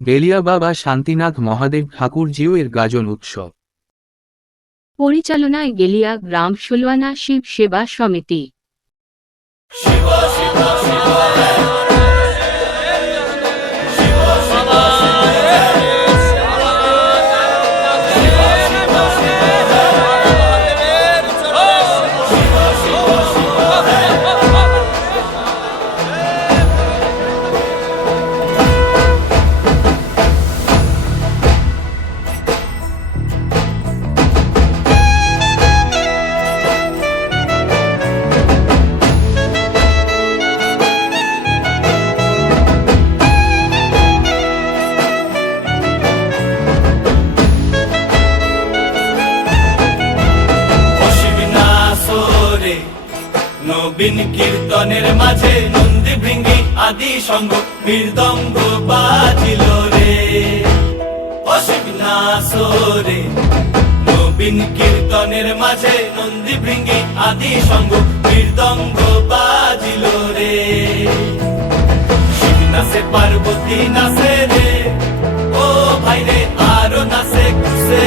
গেলিয়া বাবা শান্তিনাথ মহাদেব ঠাকুরজিও এর গাজন উৎসব। পরিচালনায় গেলিয়া গ্রাম সুলওয়ানা শিব সেবা সমিতি। নবীন কীর্তনের মাঝে নন্দী ভৃঙ্গি আদি সঙ্গ মৃদঙ্গ বাজিল রে, অশিবনাসরে। নবীন কীর্তনের মাঝে নন্দী ভৃঙ্গি আদি সঙ্গ মৃদঙ্গ বাজিল রে। শিব নাচে পার্বতী নাচে রে, ও ভাই রে আরো নাচে খুশে।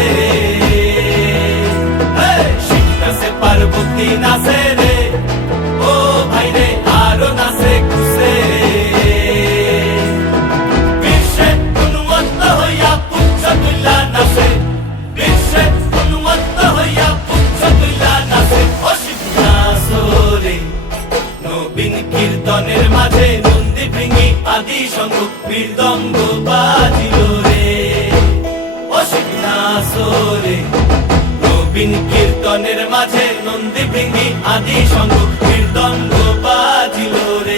শিব নাচে পার্বতী নাচে রে, আরো নাচে খুশে। বিশ্বে উন্মত্ত হইয়া পুচ্ছ তুল্লা নাচে, বিশ্বে উন্মত্ত হইয়া পুচ্ছ তুল্লা নাচে, অশিবনাসরে। নবীন কীর্তনের মাঝে নন্দী ভৃঙ্গি আদি সঙ্গ মৃদঙ্গ বাজিল রে, অশিবনাসরে। নবীন কীর্তনের মাঝে নন্দী ভৃঙ্গি আদি সঙ্গ মৃদঙ্গ বাজিল রে।